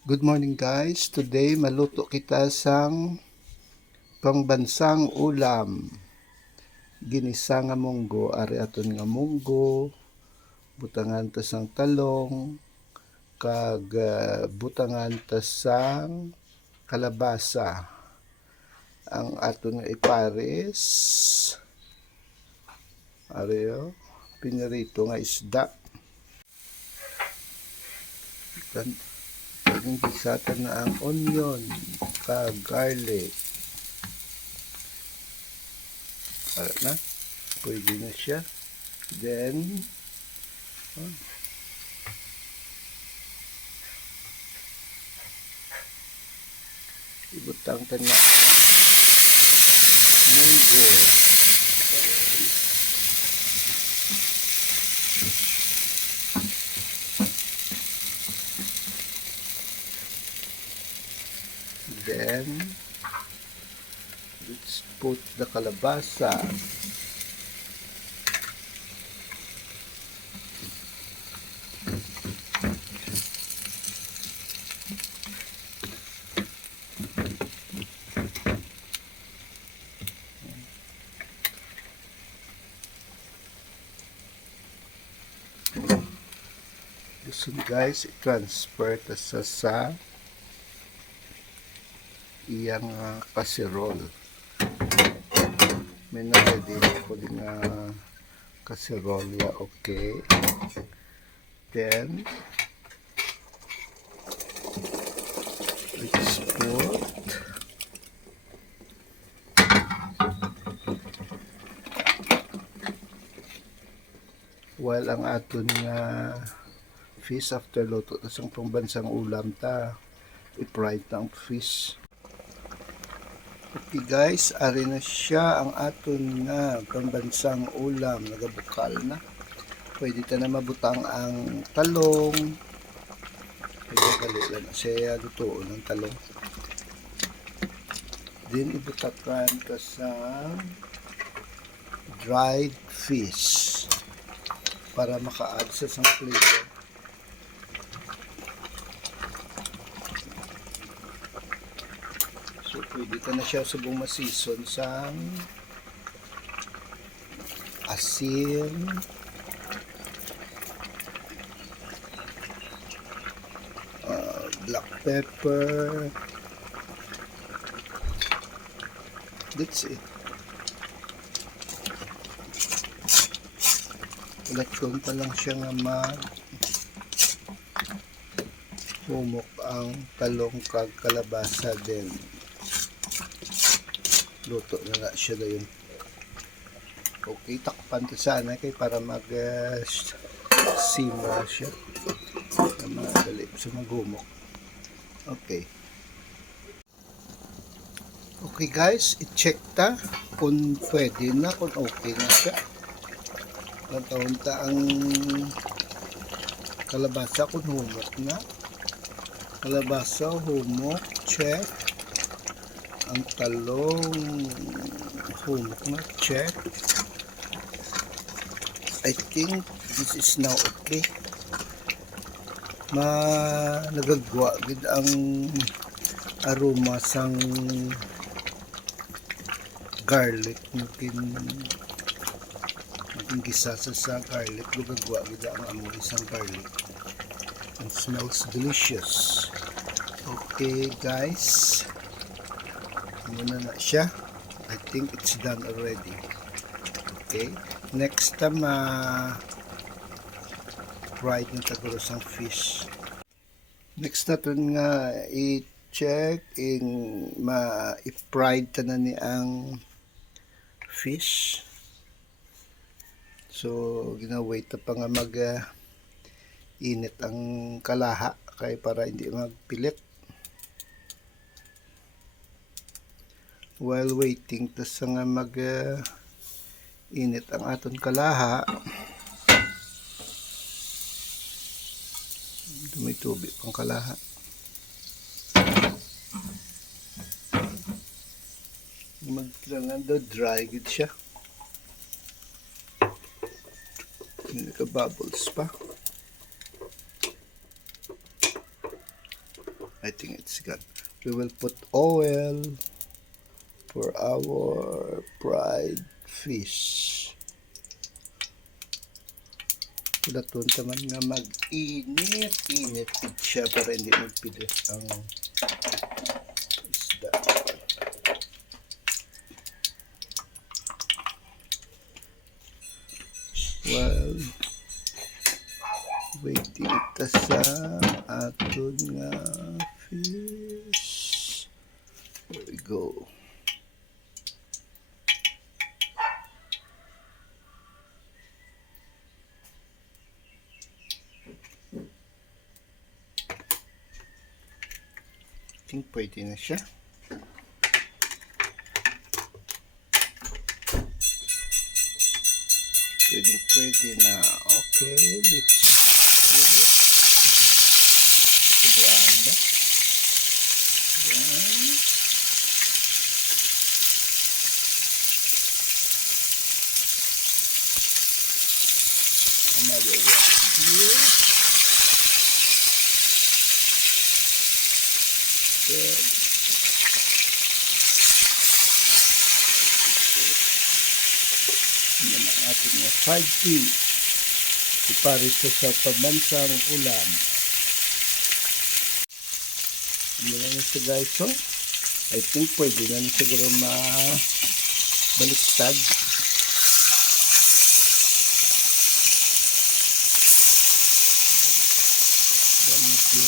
Good morning guys. Today maluto kita sang pangbansang ulam. Ginisa nga munggo, ari aton nga munggo, butangan ta sang talong, kag butangan ta sang kalabasa. Ang aton nga ipares, ari pinirito nga isda. Pwedeng gisatan na ang onion, kag garlic. Para na, pwede na siya. Then, ibutang ta na ang munggo. Then, let's put the kalabasa. So guys, i-transfer ta sa iyang casserole. May na-ready ko din nga casserole ya, okay. Then, let's put while ang aton nga fish after luto tas ang pangbansang ulam ta i-fried ta ang fish. Okay guys, ari na siya ang aton nga pangbansang ulam, nagabukal na. Pwede ta na mabutang ang talong. Pwede na siya lutoon ng talong. Then ibutakan ka sa dried fish para maka-add sa isang flavor. So, pwede ka na siya subong masison sa asin, black pepper. That's it. Ulat ko pa lang siya nga humok ang talong kag kalabasa din. Luto na nga siya dayon. Okay, takpan to sana kay para simmer siya. Madali sa maghumok. Okay. Okay guys, i-check ta kung pwede na, kung okay na siya. Natawag ta ang kalabasa kung humok na. Kalabasa, humok, check. Ang talong, humok na, check. I think this is now okay. Nagagwa gid ang aroma sang garlic natin gisa sa garlic. Nagagwa gid ang amoy sang garlic. It smells delicious. Okay guys, muna na siya. I think it's done already. Okay, next time fried na taguro sang fish. Next natin nga i-check i-fried ta na ni ang fish. So ginawait ta pa nga init ang kalaha kay para hindi magpilit. While waiting ta sa nga init ang aton kalaha, may tubig pang kalaha. Magkailangan daw dry gid siya. Hindi ka bubbles pa. I think it's good. We will put oil for our fried fish. Laton taman nga mag-init siya para hindi magpilit ang isda. Well, waiting ta sa aton nga fish. There we go. I think pwede na siya. Pwede na. Okay, let's put the branda. Then, another one here. Then, yan ang ating fried fish. Ipares sa pambansang ulam. Ano lang ito guys, so I think pwede na siguro baliktad. Medyo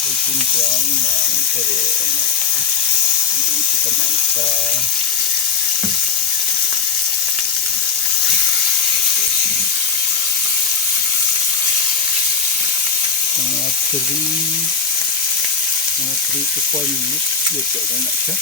golden brown na, pero hindi ito naman sa mga 3 to 4 minutes dito na siya.